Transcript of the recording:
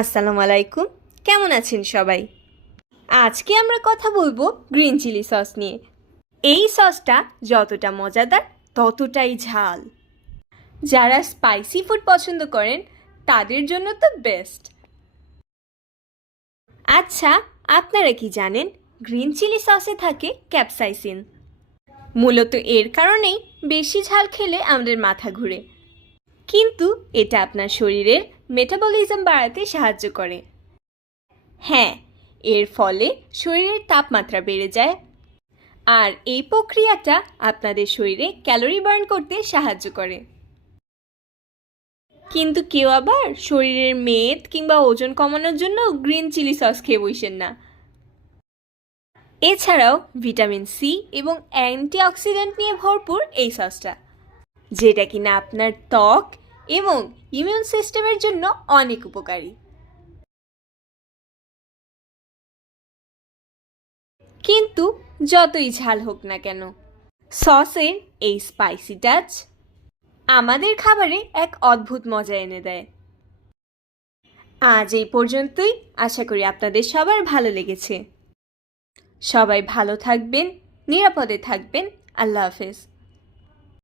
আসসালামু আলাইকুম, কেমন আছেন সবাই? আজকে আমরা কথা বলবো গ্রিন চিলি সস নিয়ে। এই সসটা যতটা মজাদার ততটাই ঝাল। যারা স্পাইসি ফুড পছন্দ করেন তাদের জন্য তো বেস্ট। আচ্ছা, আপনারা কি জানেন গ্রিন চিলি সসে থাকে ক্যাপসাইসিন? মূলত এর কারণেই বেশি ঝাল খেলে আমাদের মাথা ঘুরে, কিন্তু এটা আপনার শরীরের মেটাবলিজম বাড়াতে সাহায্য করে। হ্যাঁ, এর ফলে শরীরের তাপমাত্রা বেড়ে যায়, আর এই প্রক্রিয়াটা আপনাদের শরীরে ক্যালোরি বার্ন করতে সাহায্য করে। কিন্তু কেউ আবার শরীরের মেদ কিংবা ওজন কমানোর জন্য গ্রিন চিলি সস খেয়ে বসেন না। এছাড়াও ভিটামিন সি এবং অ্যান্টিঅক্সিডেন্ট নিয়ে ভরপুর এই সসটা, যেটা কিনা আপনার ত্বক এবং ইমিউন সিস্টেমের জন্য অনেক উপকারী। কিন্তু যতই ঝাল হোক না কেন, সসের এই স্পাইসি টাচ আমাদের খাবারে এক অদ্ভুত মজা এনে দেয়। আজ এই পর্যন্তই, আশা করি আপনাদের সবার ভালো লেগেছে। সবাই ভালো থাকবেন, নিরাপদে থাকবেন। আল্লাহ হাফেজ।